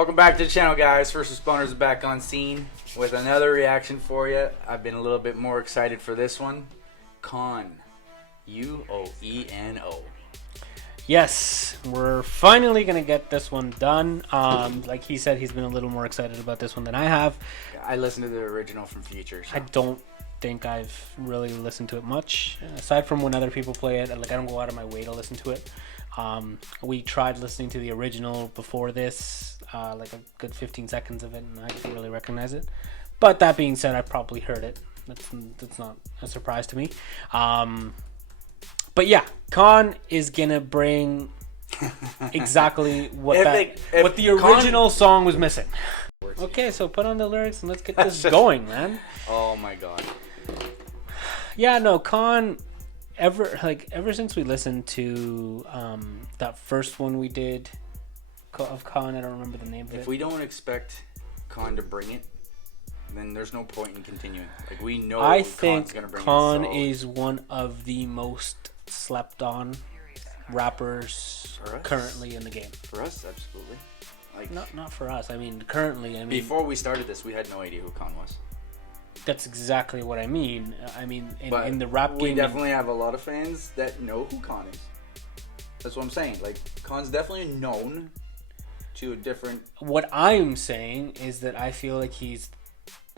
Welcome back to the channel, guys. First Responders is back on scene with another reaction for you. I've been a little bit more excited for this one. KAAN, UOENO. Yes, we're finally gonna get this one done. Like he said, he's been a little more excited about this one than I have. I listened to the original from Future. So. I don't think I've really listened to it much, aside from when other people play it. Like I don't go out of my way to listen to it. We tried listening to the original before this, like a good 15 seconds of it, and I didn't really recognize it. But that being said, I probably heard it. That's not a surprise to me. But yeah, KAAN is gonna bring exactly what what the original song was missing. Okay, so put on the lyrics and let's get this going, man. Oh my god. Yeah, no, KAAN. Ever since we listened to that first one we did of KAAN, I don't remember the name of it. If we don't expect KAAN to bring it, then there's no point in continuing. Like we know, I think gonna bring KAAN it, so. is one of the most slept on rappers currently in the game. For us, absolutely. Like not for us. I mean, currently. I mean, before we started this, we had no idea who KAAN was. That's exactly what I mean. I mean, in the rap game, we definitely have a lot of fans that know who KAAN is. That's what I'm saying. Like, KAAN's definitely known to a different... What I'm saying is that I feel like he's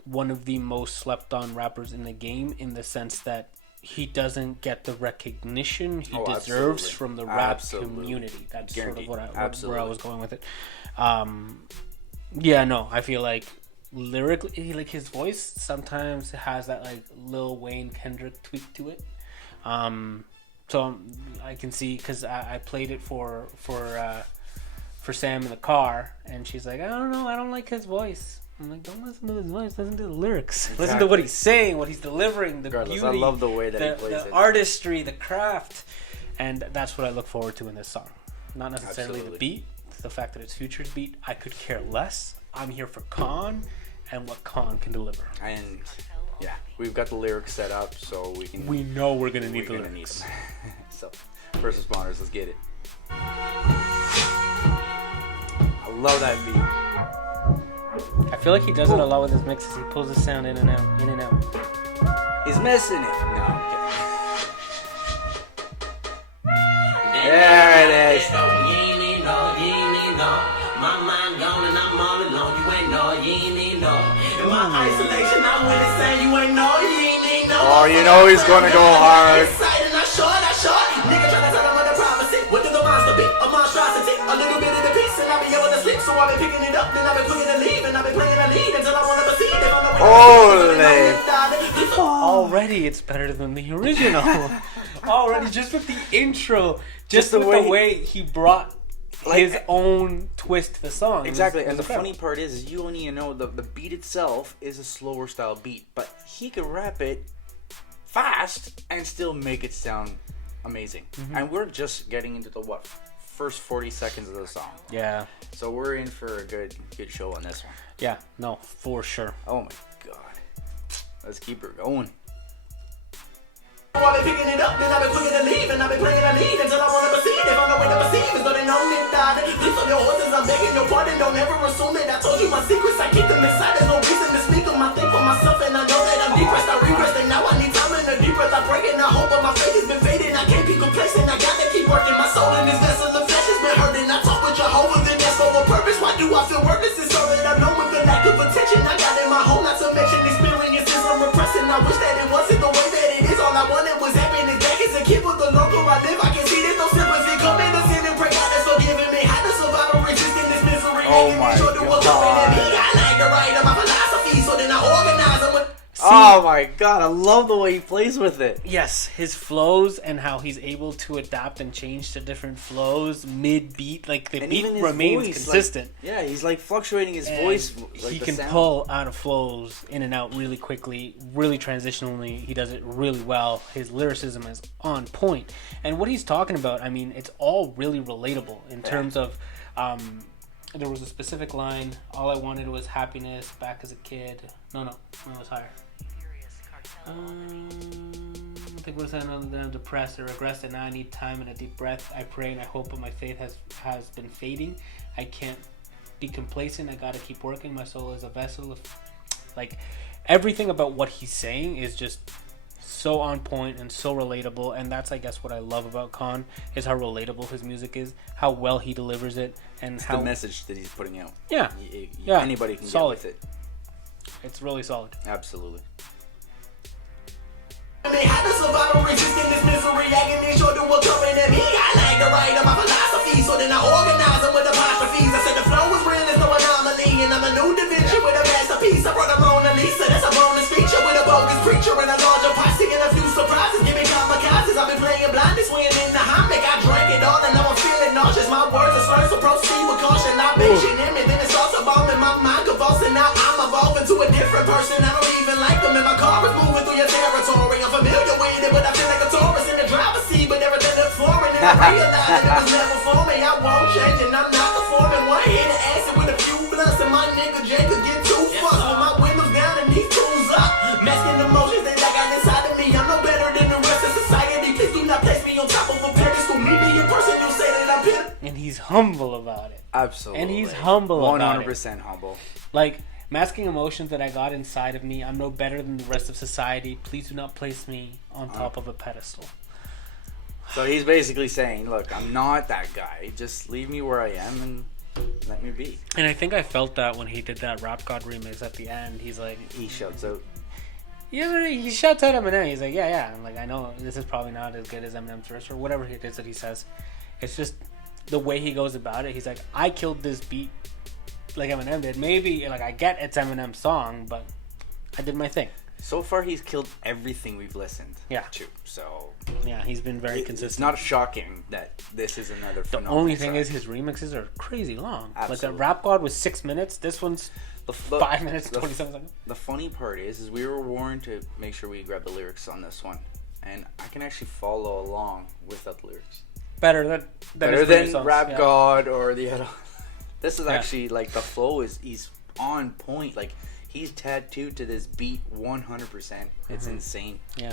one of the most slept-on rappers in the game, in the sense that he doesn't get the recognition he deserves from the rap community. That's guaranteed. Sort of where I was going with it. Yeah, no, I feel like lyrically, like his voice sometimes has that like Lil Wayne Kendrick tweak to it. So I can see, because I played it for Sam in the car, and she's like, I don't know, I don't like his voice. I'm like, don't listen to his voice, listen to the lyrics. Exactly. Listen to what he's saying, what he's delivering, the beauty. I love the way that he plays it. The artistry, the craft. And that's what I look forward to in this song. Not necessarily the beat, the fact that it's Future's beat. I could care less. I'm here for KAAN and what KAAN can deliver. And yeah, we've got the lyrics set up, so we know we're gonna need the lyrics. So, First Responders, let's get it. I love that beat. I feel like he does it a lot with his mixes. He pulls the sound in and out, in and out. He's missing it. No, I'm kidding. There it is. Oh, you know he's gonna go hard. Holy! Already it's better than the original. Already, just with the intro, just the way he brought his own twist to the song. Exactly, and the funny part is you only know the beat itself is a slower style beat, but he could rap it fast and still make it sound amazing. And we're just getting into the first 40 seconds of the song. Yeah. So we're in for a good show on this one. Yeah, no, for sure. Oh my god. Let's keep her going. I've been picking it up, then I've been quicker to leave, and I've been playing a lead until I want to proceed. If I'm the way to perceive, it's gonna know me, darling. Please on your horses, I'm begging your pardon, don't ever assume it. I told you my secrets, I keep them inside. There's no reason to speak them. I think for myself, and I know that I'm depressed. I regress, and now I need time in the deep breath. I break it, I hope, but my faith has been fading. I can't be complacent, I gotta keep working. My soul in this vessel of flesh has been hurting. I talk with Jehovah, then that's for a purpose. Why do I feel worthless? It's so that I know with the lack of attention I got in my home, not to mention experiences I'm repressing. I wish that it wasn't the way that it is. All I wanted was happiness. Keep with the local I live, I can see there's no sympathy. Come in to sin and pray God that's forgiving me. How to survive or resist in this misery. Oh my god. I like to write my philosophy, so then I organize them. Oh my god, I love the way he plays with it. Yes, his flows and how he's able to adapt and change to different flows mid-beat. Like the beat remains consistent. Like, yeah, he's like fluctuating his voice. Like he can pull out of flows in and out really quickly, really transitionally. He does it really well. His lyricism is on point. And what he's talking about, I mean, it's all really relatable in terms of... there was a specific line, all I wanted was happiness back as a kid. No, it was higher. I think what I'm depressed or regressed, and now I need time and a deep breath. I pray and I hope, but my faith has been fading. I can't be complacent. I gotta keep working. My soul is a vessel. Like, everything about what he's saying is just so on point and so relatable. And that's, I guess, what I love about KAAN, is how relatable his music is, how well he delivers it, and it's how the message that he's putting out. Yeah, Anybody can solid. get with it. It's really solid. Absolutely. They had to survive or resist in this misery. Agony sure do what's coming at me. I like to write on my philosophy, so then I organize them with apostrophes. I said the flow is real, there's no anomaly, and I'm a new Da Vinci with a masterpiece. I brought a Mona Lisa, that's a bonus feature with a bogus preacher and a larger posse and a few surprises. Give me kamikazes, I've been playing blindly, swinging in the hammock. I drank it all and now I'm feeling nauseous. My words are slurs, so proceed with caution. I mention him and then it starts evolving. My mind convulsing, now I'm evolving to a different person. I don't even like them, and my car is moving through your territory. I'm familiar with it, but I feel like a tourist in the driver's seat. But everything looks foreign, and I realize that it was never for me. I won't change, and I'm not the foreman. One hit of acid with a few blunts, and my nigga Jay could get too fucked with my windows down and these tools up. Masking emotions that I got inside of me. I'm no better than the rest of society. Please do not place me on top of a pedestal. Me be a person, you say that I'm pitiful. And he's humble about it. Absolutely. And he's humble about it. 100% humble. Like, masking emotions that I got inside of me. I'm no better than the rest of society. Please do not place me on top of a pedestal. So he's basically saying, look, I'm not that guy. Just leave me where I am and let me be. And I think I felt that when he did that Rap God remix at the end. He's like, He shouts out. yeah, he shouts out Eminem. He's like, yeah. I'm like, I know this is probably not as good as Eminem's verse or whatever it is that he says. It's just the way he goes about it. He's like, I killed this beat like Eminem did. Maybe, like, I get it's Eminem's song, but I did my thing. So far, he's killed everything we've listened to. So yeah, he's been very consistent. It's not shocking that this is another The phenomenal only thing song. is his remixes are crazy long. Absolutely. Like that Rap God was 6 minutes. This one's 5 minutes, 27 seconds. The funny part is we were warned to make sure we grab the lyrics on this one, and I can actually follow along without the lyrics. Better than songs, Rap God or the other. This is Yeah. actually like the flow he's on point. Like he's tattooed to this beat 100%. It's insane. Yeah.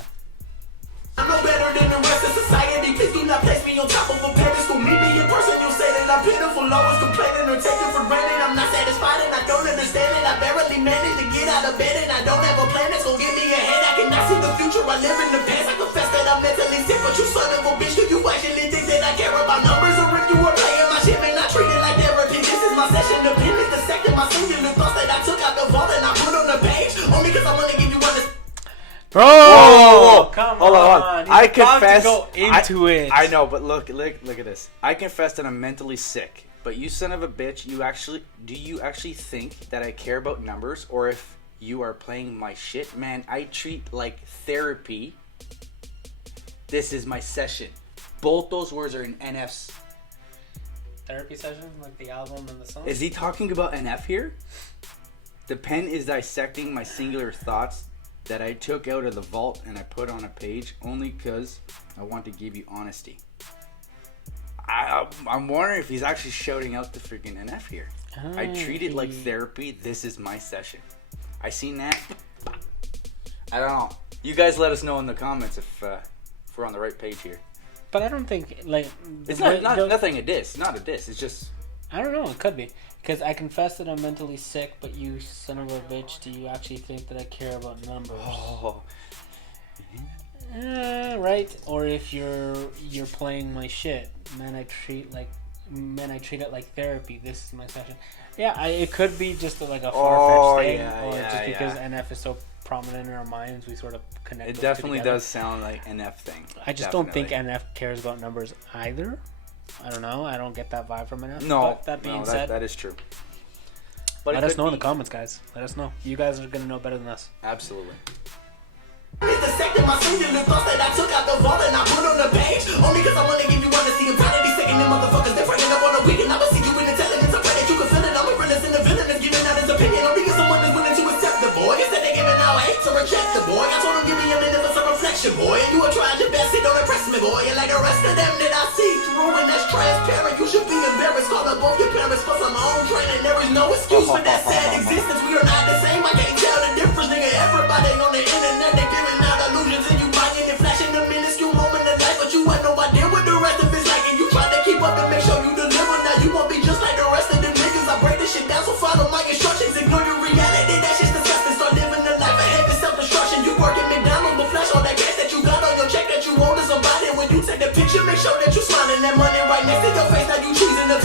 I'm no better than the rest of society. Please do not place me on top of a pedestal. Me be a person, you say that I'm pitiful. Always complaining or taking for granted. I'm not satisfied and I don't understand it. I barely managed to get out of bed and I don't have a plan that's gonna give me a head. I cannot see the future, I live in the past. I confess that I'm mentally sick, but you son of a bitch, do you actually think that I care about numbers? Or if you were playing my shit, man, I treat it like therapy. This is my session, the pen is the second. My singular thoughts that I took out the vault and I put on the page. Only cause I wanna give you one. Bro, Whoa. come Hold on. I He's about confess. to go into it. I know, but look at this. I confess that I'm mentally sick. But you son of a bitch, do you actually think that I care about numbers, or if you are playing my shit, man? I treat like therapy. This is my session. Both those words are in NF's. Therapy session, like the album and the song. Is he talking about NF here? The pen is dissecting my singular thoughts that I took out of the vault and I put on a page only because I want to give you honesty. I'm wondering if he's actually shouting out the freaking NF here. I treat it like therapy. This is my session. I seen that. I don't know. You guys let us know in the comments if we're on the right page here. But I don't think, like... It's nothing a diss. Not a diss. It's just... I don't know. It could be. Because I confess that I'm mentally sick, but you son of a bitch, do you actually think that I care about numbers? Oh. Right? Or if you're playing my shit, man, I treat it like therapy. This is my session. Yeah, it could be just like a far-fetched thing, or just because NF is so prominent in our minds, we sort of connect. It definitely does sound like NF thing. I just don't think NF cares about numbers either. I don't know. I don't get that vibe from NF. No. But that being said, that is true. But let us know in the comments, guys. Let us know. You guys are gonna know better than us. Absolutely. It's the second my singular thoughts that I took out the vault and I put on the page. Only cause I wanna give you honesty. I'm tired of these second them motherfuckers. They're running up on the weekend. I'ma see you in intelligence. I pray that you can feel it. I'm a realist and the villain is giving out his opinion. Only cause someone is willing to accept the boy. Instead they giving out hate to reject the boy. I told him give me a minute for some reflection, boy. And you are trying your best, it don't impress me, boy. And like the rest of them that I see through, and that's transparent. You should be embarrassed. Call up both your parents for some own training. There is no excuse for that sad existence. We are not the same. I can't tell the difference, nigga. Everybody on the internet, they giving out illusions. And you buying and flashing a minuscule moment of life. But you had no idea what the rest of it's like. And you try to keep up and make sure you deliver. Now you won't be just like the rest of them niggas. I break this shit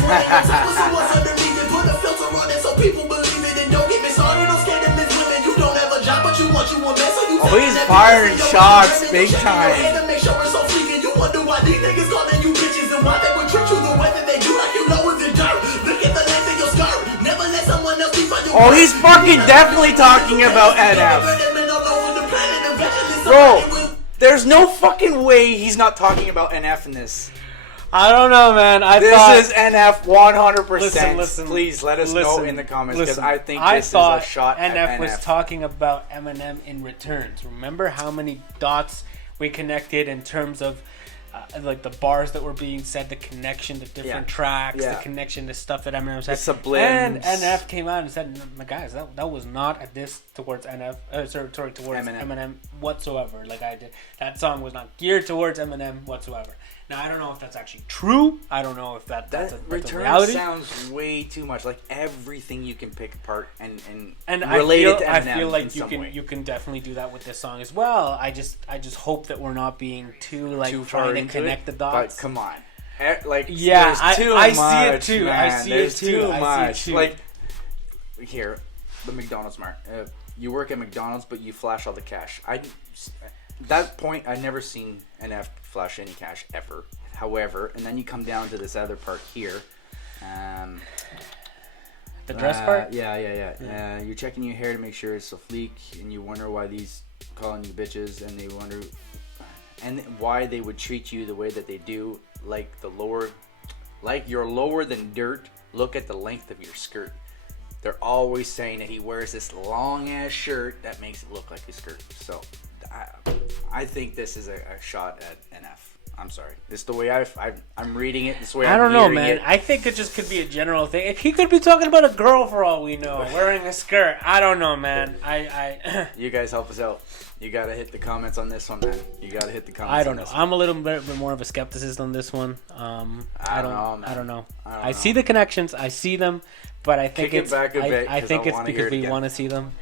spraying on top with someone's underneath it. Put a filter on it so people believe it. And don't get me started on scandalous women. You don't have a job, but you want a man, so you he's firing shots big time. Make sure it's so freaking. You wonder why these niggas calling you bitches and why they would treat you the way that they do, like you lower than dirt. Look at the length of your skirt. Never let someone else keep on your Oh, he's fucking definitely talking about NF. Bro, there's no fucking way he's not talking about NF in this. I don't know, man. This is NF 100%. Listen, please let us know in the comments because I think this thought is a shot at NF. was talking about Eminem in returns. Remember how many dots we connected in terms of like the bars that were being said, the connection to different tracks, the connection to stuff that Eminem said. Sublims. And NF came out and said, guys, that was not a diss towards NF, towards Eminem whatsoever. Like that song was not geared towards Eminem whatsoever. Now I don't know if that's actually true. I don't know if that's a reality. Sounds way too much like everything you can pick apart and relate it to Eminem. I feel like you can definitely do that with this song as well. I just hope that we're not being too trying to connect the dots. But come on, like I see it too. Man. I see it too. I see it too. Like here, the McDonald's mark. You work at McDonald's, but you flash all the cash. That point, I've never seen NF flash any cash ever. However, and then you come down to this other part here. The dress part? Yeah. You're checking your hair to make sure it's a fleek, and you wonder why these calling you bitches, and they wonder and why they would treat you the way that they do, like you're lower than dirt. Look at the length of your skirt. They're always saying that he wears this long ass shirt that makes it look like a skirt. So I think this is a shot at NF. I'm sorry. This is the way I'm reading it. This way I don't know, man. I think it just could be a general thing. He could be talking about a girl for all we know, wearing a skirt. I don't know, man. You guys help us out. You gotta hit the comments on this one, man. You gotta hit the comments. I don't know. I'm a little bit more of a skepticist on this one. I don't know, man. I don't know. I see the connections. I see them, but I think it's because we want to see them.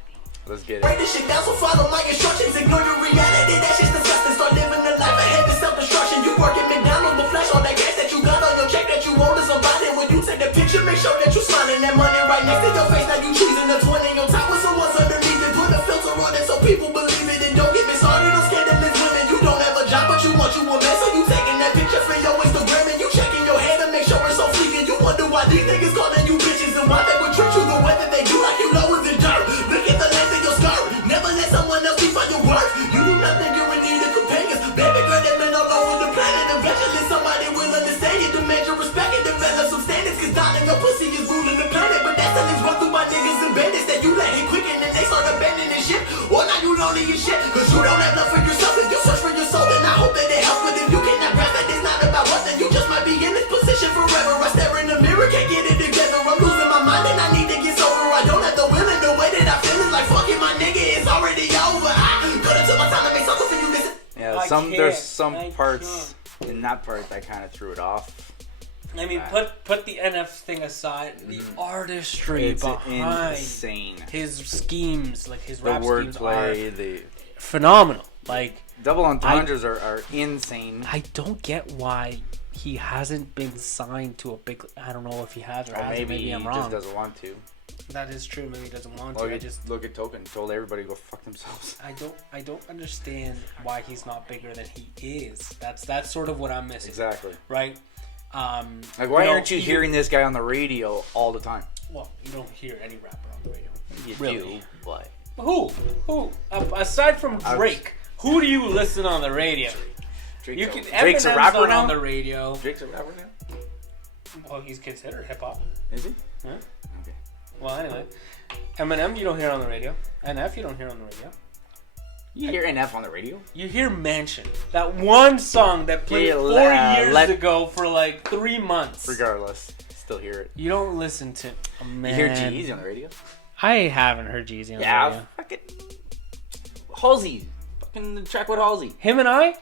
Let's get it. Break this shit down, so follow my instructions. Ignore your reality, that shit's disgusting. Start living the life ahead of self-destruction. You work at McDonald's, but flash all that gas that you got on your check that you owe to somebody. When you take the picture, make sure that you smiling. That money right next to your face. Now you cheesing the 20 on top with someone's underneath it. Put a filter on it so people believe it. And don't get me started on scandalous women. You don't have a job, but you want a man. So you taking that picture for your Instagram and you checking your hair to make sure it's so fleek. And you wonder why these niggas calling you bitches and why they would treat you the way that they do, like you lower than dirt. Look at the length of your skirt. Never let someone else define your worth. You do nothing, you're in need of companions. Baby girl, that been all over the planet. Eventually somebody will understand you. Demand your respect and develop some standards. Cause darling, your pussy is ruling the planet. But that's the things run through my niggas and bandits. That you let it quick and then they start abandoning shit. Or now you lonely as shit. Cause you don't have love for yourself. If you search for your soul, then I hope that it helps. But if you cannot grasp that it's not about us, then you just might be in this position forever. I stare in the mirror, can't get it together. I'm losing my mind and I need to get sober. I don't have the will and the way that I feel is like fuck it, my nigga, it's already over. I could've took my time to make something for you, listen. Yeah, there's some parts in that part that kind of threw it off. I mean, put the NF thing aside. The artistry behind insane. His schemes, like his rap schemes, wordplay, are phenomenal. Like double entendres are insane. I don't get why he hasn't been signed to a big. I don't know if he has or hasn't. Maybe I'm wrong. He just doesn't want to. That is true. Maybe he doesn't want to. Look at Token. Told everybody to go fuck themselves. I don't understand why he's not bigger than he is. That's sort of what I'm missing. Exactly. Right. Like why aren't you hearing this guy on the radio all the time? Well, you don't hear any rapper on the radio. You really? Do, but who? Aside from Drake, who do you listen on the radio? Drake's a rapper now? On the radio. Drake's a rapper now? Well, he's considered hip hop. Is he? Yeah. Okay. Well, anyway, Eminem you don't hear on the radio. NF you don't hear on the radio. You hear NF on the radio? You hear Mansion. That one song that played 4 years ago for like 3 months. Regardless, still hear it. You don't listen to man. You hear G-Eazy on the radio? I haven't heard G-Eazy on the radio. Yeah, fucking Halsey. Fucking the track with Halsey. Him and I?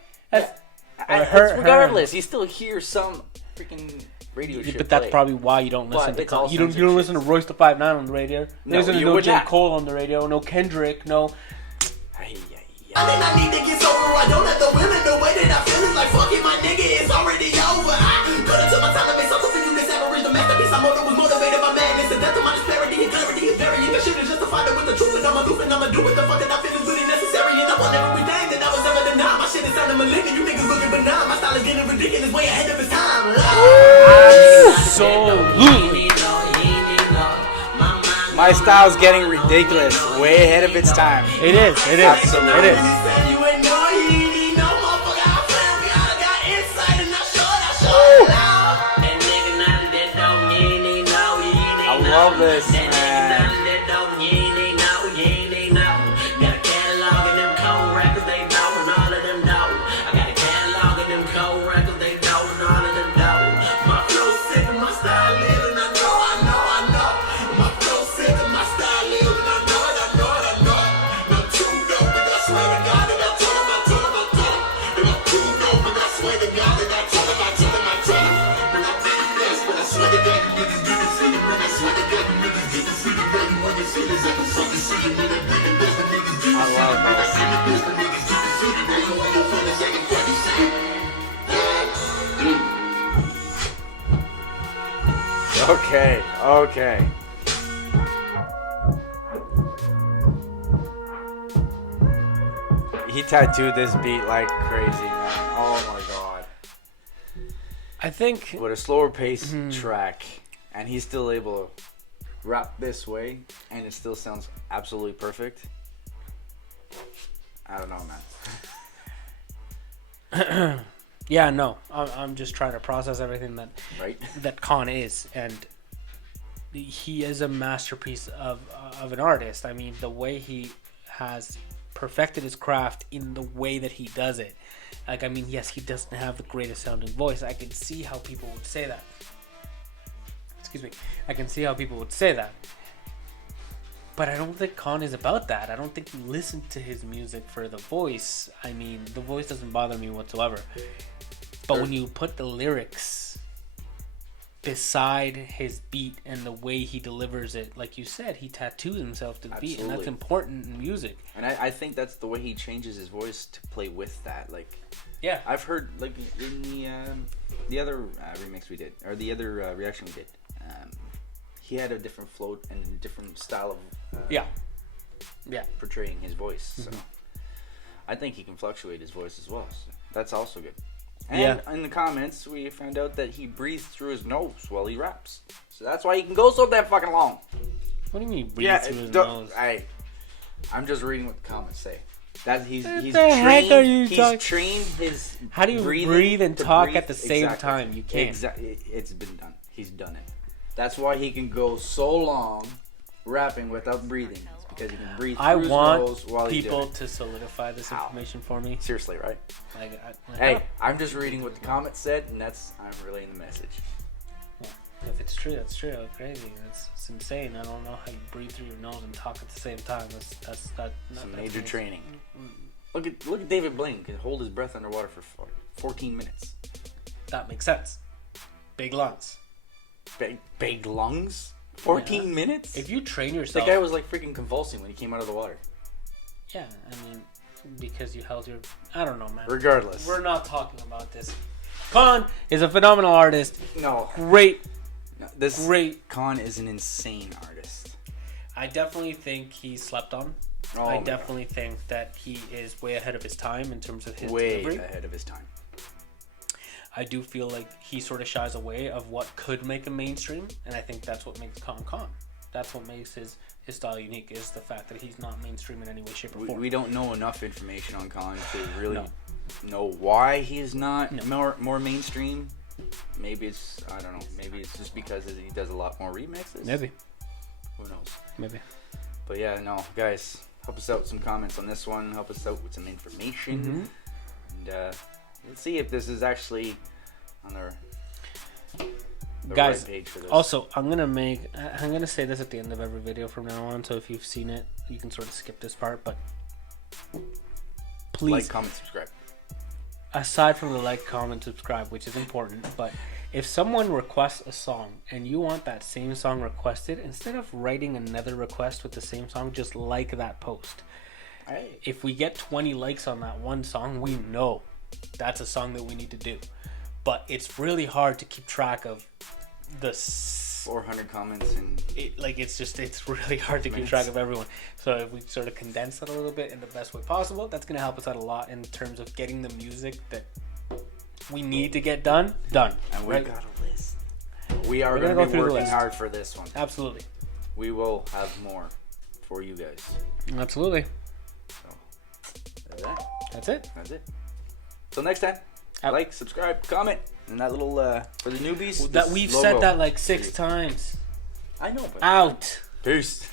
Regardless, you still hear some freaking radio shit. But that's probably why you don't listen to you don't listen to Royce the 5'9" on the radio. You listen to no J. Cole on the radio, no Kendrick, no. I think I need to get sober. I don't have the will and the way that I feel is like fuck it, my nigga, it's already over. I could've took my time to make something for you. This average, the masterpiece. guy's style's getting ridiculous. Way ahead of its time. It is. It is. Absolutely. It is. I love this, man. Okay. He tattooed this beat like crazy, man. Oh my god. I think With a slower pace track, and he's still able to rap this way, and it still sounds absolutely perfect. I don't know, man. Yeah, no. I'm just trying to process everything that KAAN is, and he is a masterpiece of an artist. I mean, the way he has perfected his craft in the way that he does it. Like, I mean, yes, he doesn't have the greatest sounding voice. I can see how people would say that. Excuse me. I can see how people would say that. But I don't think KAAN is about that. I don't think you listen to his music for the voice. I mean, the voice doesn't bother me whatsoever. But when you put the lyrics beside his beat and the way he delivers it, like you said, he tattooed himself to the beat, and that's important in music. And I think that's the way he changes his voice to play with that. Like, yeah, I've heard, like, in the other remix we did, or the other reaction we did, he had a different flow and a different style of yeah, portraying his voice. So I think he can fluctuate his voice as well. So that's also good. And in the comments, we found out that he breathes through his nose while he raps. So that's why he can go so damn fucking long. What do you mean breathe through his nose? I'm just reading what the comments say. That he's trained. Trained his. How do you breathe and talk at the same time? You can't. Exactly. It's been done. He's done it. That's why he can go so long rapping without breathing. It's because he can breathe through his nose while he's doing it. I want people to solidify this information for me. Seriously, right? Hey, I'm just reading what the comments said, and I'm relaying the message. Yeah, if it's true, that's true. That's crazy. It's insane. I don't know how you breathe through your nose and talk at the same time. That's some major training. Look at David Blaine. Can hold his breath underwater for 14 minutes. That makes sense. Big lungs. Big lungs? 14 minutes? If you train yourself... The guy was like freaking convulsing when he came out of the water. Yeah, I mean, because you held your... I don't know, man. Regardless. We're not talking about this. KAAN is a phenomenal artist. No. Great. KAAN is an insane artist. I definitely think he's slept on. I definitely think that he is way ahead of his time in terms of his delivery. Way ahead of his time. I do feel like he sort of shies away of what could make him mainstream, and I think that's what makes KAAN. That's what makes his style unique, is the fact that he's not mainstream in any way, shape, or form. We don't know enough information on KAAN to really know why he's not more mainstream. Maybe it's, I don't know, maybe it's just because he does a lot more remixes. Maybe. Who knows? Maybe. But yeah, no, guys, help us out with some comments on this one. Help us out with some information. And let's see if this is actually on the guys, right page for this. Also, I'm gonna say this at the end of every video from now on, so if you've seen it, you can sort of skip this part, but please like, comment, subscribe. Aside from the like, comment, subscribe, which is important, but if someone requests a song and you want that same song requested, instead of writing another request with the same song, just like that post. If we get 20 likes on that one song, we know that's a song that we need to do. But it's really hard to keep track of the 400 comments and it's really hard to keep track of everyone. So if we sort of condense that a little bit in the best way possible, that's going to help us out a lot in terms of getting the music that we need to get done. And we've got a list. We are going to be working hard for this one. Absolutely. we will have more for you guys. Absolutely. So, That's it. That's it. Till next time, like, subscribe, comment, and that little for the newbies. That we've said that like 6 times. I know. But Out. Peace.